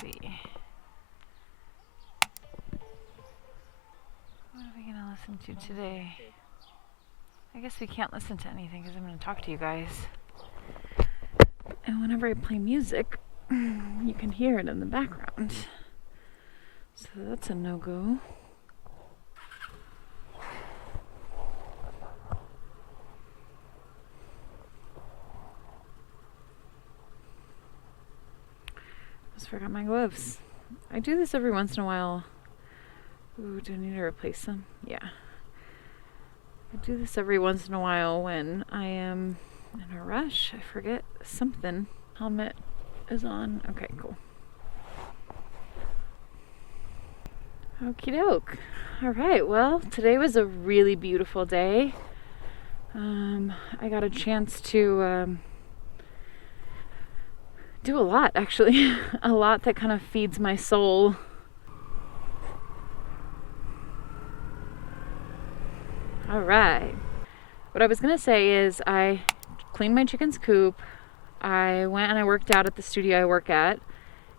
see. What are we going to listen to today? I guess we can't listen to anything because I'm going to talk to you guys. And whenever I play music, you can hear it in the background. So that's a no-go. Just forgot my gloves. I do this every once in a while. Ooh, do I need to replace them? Yeah. I do this every once in a while when I am in a rush. I forget something. Helmet is on. Okay, cool. Okie doke. All right, well, today was a really beautiful day. I got a chance to do a lot, actually. A lot that kind of feeds my soul. All right. What I was going to say is I cleaned my chicken's coop. I went and I worked out at the studio I work at.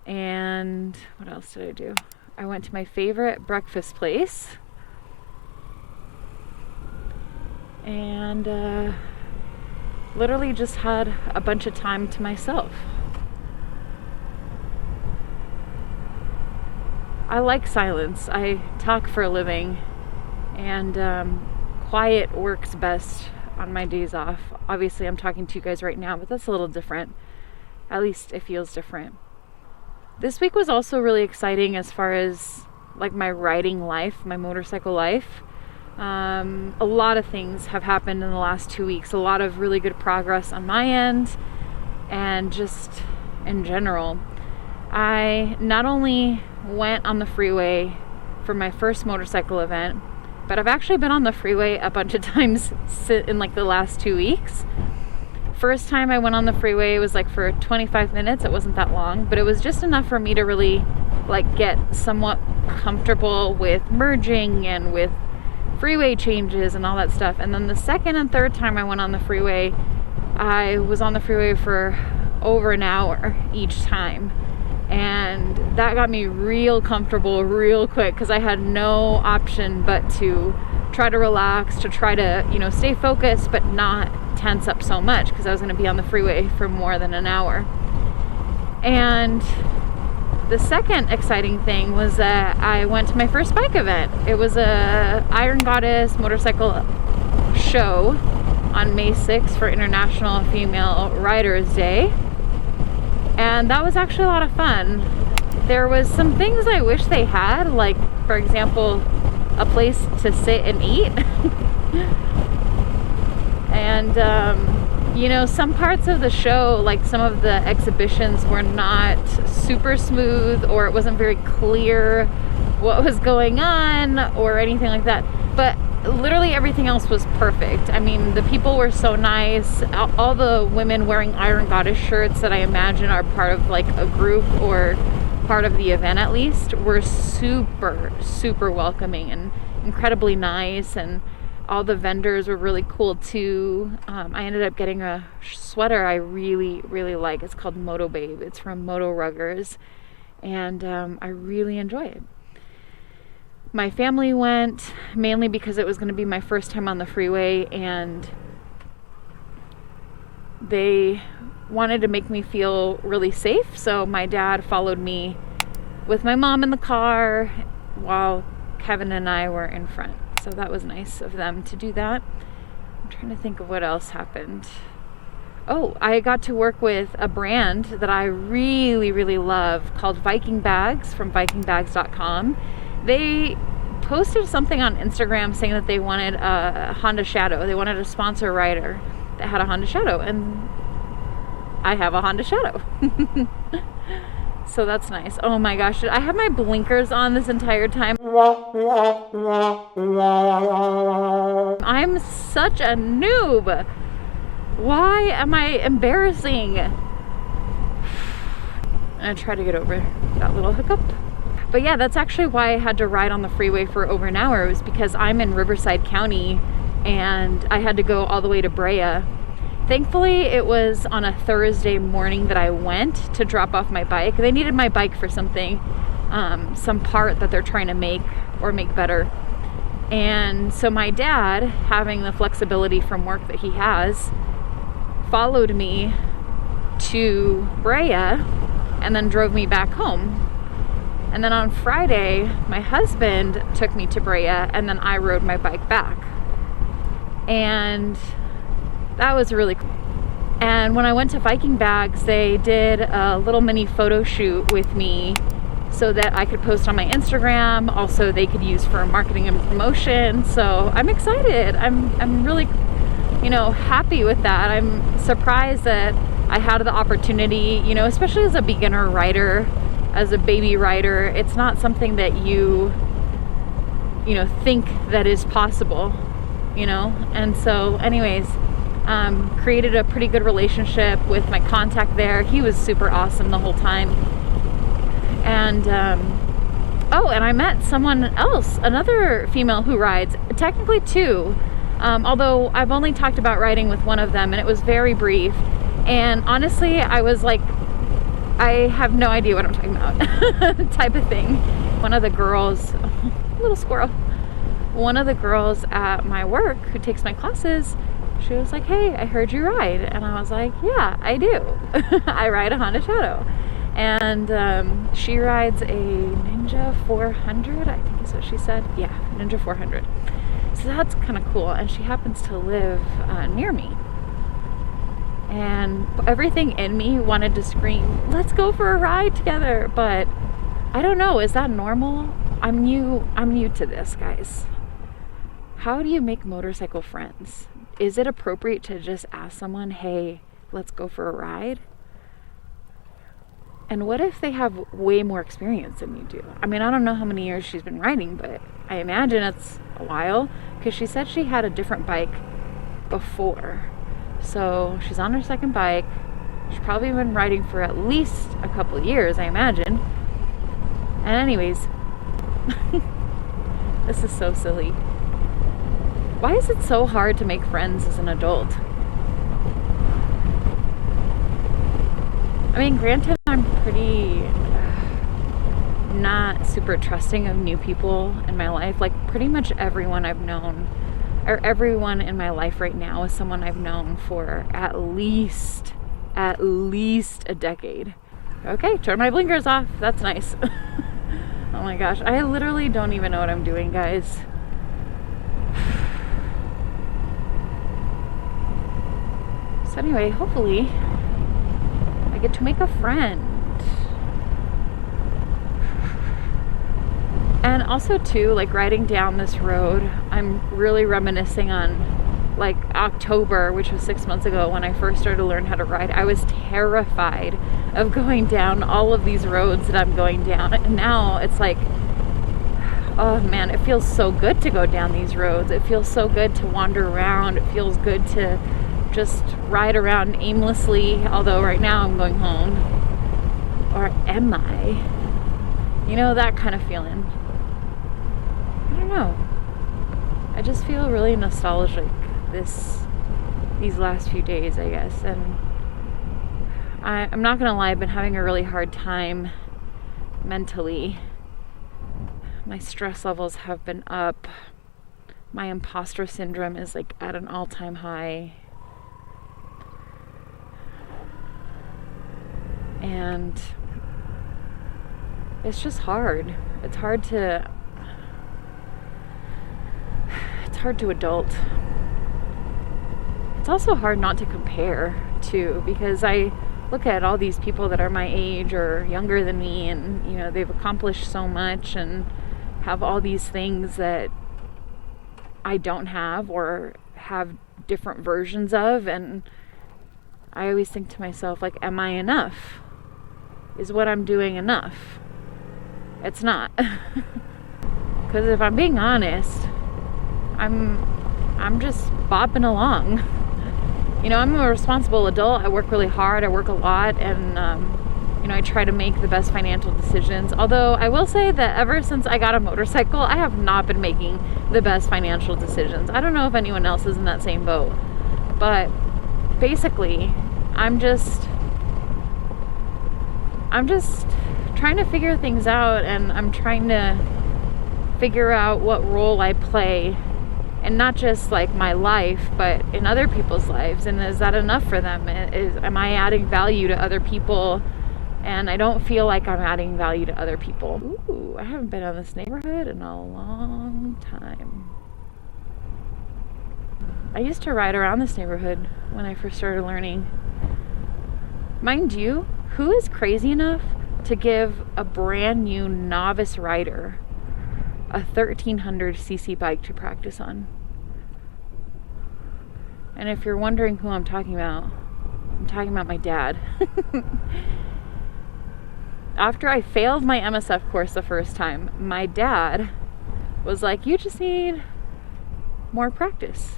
And what else did I do? I went to my favorite breakfast place. And literally just had a bunch of time to myself. I like silence. I talk for a living. And quiet works best on my days off. Obviously, I'm talking to you guys right now, but that's a little different. At least it feels different. This week was also really exciting as far as like my riding life, my motorcycle life. A lot of things have happened in the last 2 weeks. A lot of really good progress on my end and just in general. I not only went on the freeway for my first motorcycle event, but I've actually been on the freeway a bunch of times in like the last 2 weeks. First time I went on the freeway, it was like for 25 minutes. It wasn't that long, but it was just enough for me to really like get somewhat comfortable with merging and with freeway changes and all that stuff. And then the second and third time I went on the freeway, I was on the freeway for over an hour each time. And that got me real comfortable real quick because I had no option but to try to relax, to try to, stay focused but not tense up so much because I was going to be on the freeway for more than an hour. And the second exciting thing was that I went to my first bike event. It was a Iron Goddess motorcycle show on May 6th for International Female Riders Day. And that was actually a lot of fun. There was some things I wish they had, like, for example, a place to sit and eat. And, some parts of the show, like some of the exhibitions were not super smooth, or it wasn't very clear what was going on or anything like that. But literally everything else was perfect. I mean, the people were so nice. All the women wearing Iron Goddess shirts that I imagine are part of like a group or part of the event at least were super, super welcoming and incredibly nice. And all the vendors were really cool too. I ended up getting a sweater I really, really like. It's called Moto Babe. It's from Moto Ruggers. And I really enjoy it. My family went mainly because it was going to be my first time on the freeway, and they wanted to make me feel really safe. So my dad followed me with my mom in the car while Kevin and I were in front. So that was nice of them to do that. I'm trying to think of what else happened. Oh, I got to work with a brand that I really, really love called VIKING Bags from vikingbags.com. They posted something on Instagram saying that they wanted a Honda Shadow. They wanted a sponsor rider that had a Honda Shadow, and I have a Honda Shadow. So that's nice. Oh my gosh, I have my blinkers on this entire time. I'm such a noob. Why am I embarrassing? I'm gonna try to get over that little hiccup. But yeah, that's actually why I had to ride on the freeway for over an hour. It was because I'm in Riverside County and I had to go all the way to Brea. Thankfully, it was on a Thursday morning that I went to drop off my bike. They needed my bike for something, some part that they're trying to make or make better. And so my dad, having the flexibility from work that he has, followed me to Brea and then drove me back home. And then on Friday, my husband took me to Brea and then I rode my bike back. And that was really cool. And when I went to Viking Bags, they did a little mini photo shoot with me so that I could post on my Instagram. Also, they could use for marketing and promotion. So I'm excited. I'm really, happy with that. I'm surprised that I had the opportunity, especially as a beginner rider, as a baby rider. It's not something that you think that is possible, And so anyways, created a pretty good relationship with my contact there. He was super awesome the whole time. And and I met someone else, another female who rides, technically two, although I've only talked about riding with one of them and it was very brief. And honestly, I was like, I have no idea what I'm talking about type of thing. One of the girls, little squirrel, one of the girls at my work who takes my classes, she was like, "Hey, I heard you ride." And I was like, "Yeah, I do." I ride a Honda Shadow. And she rides a Ninja 400, I think is what she said. Yeah, Ninja 400. So that's kind of cool. And she happens to live near me. And everything in me wanted to scream, "Let's go for a ride together." But I don't know, is that normal? I'm new to this, guys. How do you make motorcycle friends? Is it appropriate to just ask someone, "Hey, let's go for a ride"? And what if they have way more experience than you do? I mean, I don't know how many years she's been riding, but I imagine it's a while, because she said she had a different bike before. So she's on her second bike. She's probably been riding for at least a couple of years, I imagine. And anyways, this is so silly. Why is it so hard to make friends as an adult? I mean, granted, I'm pretty not super trusting of new people in my life. Like, pretty much everyone I've known, or everyone in my life right now, is someone I've known for at least a decade. Okay, turn my blinkers off. That's nice. Oh my gosh, I literally don't even know what I'm doing, guys. So anyway, hopefully I get to make a friend. And also too, like, riding down this road, I'm really reminiscing on like October, which was 6 months ago when I first started to learn how to ride. I was terrified of going down all of these roads that I'm going down. And now it's like, oh man, it feels so good to go down these roads. It feels so good to wander around. It feels good to just ride around aimlessly, although right now I'm going home. Or am I? You know, that kind of feeling. I don't know. I just feel really nostalgic these last few days, I guess. And I'm not gonna lie, I've been having a really hard time mentally. My stress levels have been up. My imposter syndrome is like at an all-time high. And it's just hard. It's hard to adult. It's also hard not to compare too, because I look at all these people that are my age or younger than me, and you know, they've accomplished so much and have all these things that I don't have or have different versions of. And I always think to myself, like, am I enough? Is what I'm doing enough? It's not. Because if I'm being honest, I'm just bopping along. You know, I'm a responsible adult. I work really hard. I work a lot, and you know, I try to make the best financial decisions. Although I will say that ever since I got a motorcycle, I have not been making the best financial decisions. I don't know if anyone else is in that same boat, but basically, I'm just trying to figure things out, and I'm trying to figure out what role I play, and not just like my life, but in other people's lives. And is that enough for them? Am I adding value to other people? And I don't feel like I'm adding value to other people. Ooh, I haven't been in this neighborhood in a long time. I used to ride around this neighborhood when I first started learning. Mind you, who is crazy enough to give a brand new novice rider a 1300cc bike to practice on? And if you're wondering who I'm talking about my dad. After I failed my MSF course the first time, my dad was like, you just need more practice.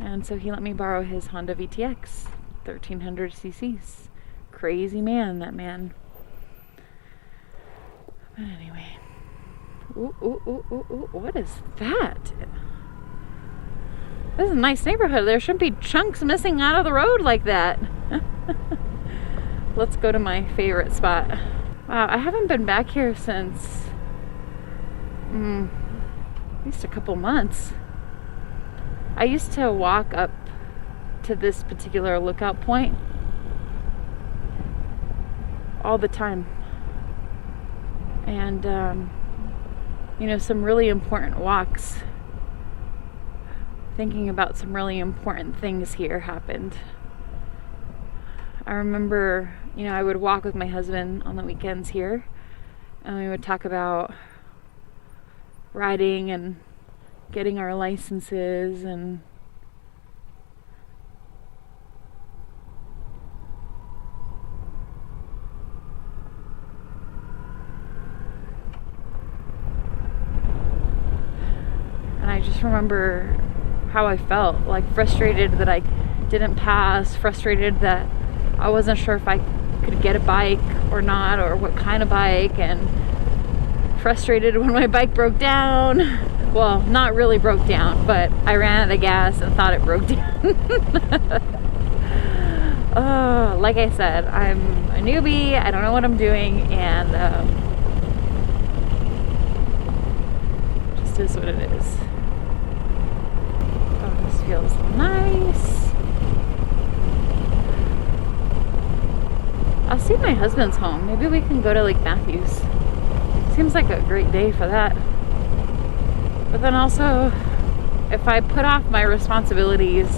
And so he let me borrow his Honda VTX, 1300cc's. Crazy man, that man. But anyway. Ooh, what is that? This is a nice neighborhood. There shouldn't be chunks missing out of the road like that. Let's go to my favorite spot. Wow, I haven't been back here since at least a couple months. I used to walk up to this particular lookout point all the time. And, some really important walks. Thinking about some really important things here happened. I remember, I would walk with my husband on the weekends here, and we would talk about riding and getting our licenses and I just remember how I felt, like frustrated that I didn't pass, frustrated that I wasn't sure if I could get a bike or not, or what kind of bike, and frustrated when my bike broke down. Well, not really broke down, but I ran out of gas and thought it broke down. Oh, like I said, I'm a newbie, I don't know what I'm doing, and just is what it is. Oh, this feels nice. I'll see if my husband's home. Maybe we can go to Lake Matthews. Seems like a great day for that. But then also, if I put off my responsibilities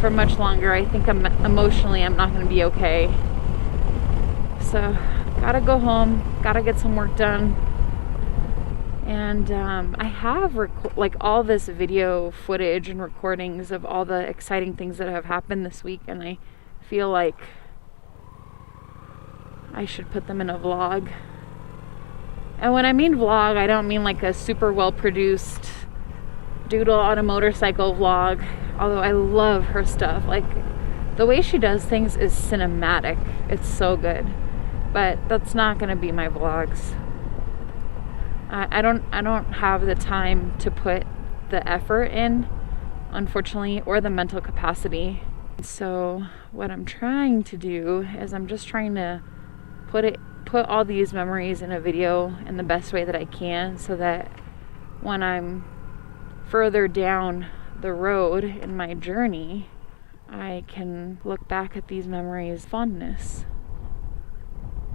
for much longer, I think emotionally I'm not going to be okay. So, gotta go home, gotta get some work done. And I have all this video footage and recordings of all the exciting things that have happened this week, and I feel like I should put them in a vlog. And when I mean vlog, I don't mean like a super well produced doodle on a motorcycle vlog, although I love her stuff. Like, the way she does things is cinematic. It's so good. But that's not going to be my vlogs. I don't have the time to put the effort in, unfortunately, or the mental capacity. So what I'm trying to do is I'm just trying to put all these memories in a video in the best way that I can, so that when I'm further down the road in my journey, I can look back at these memories with fondness.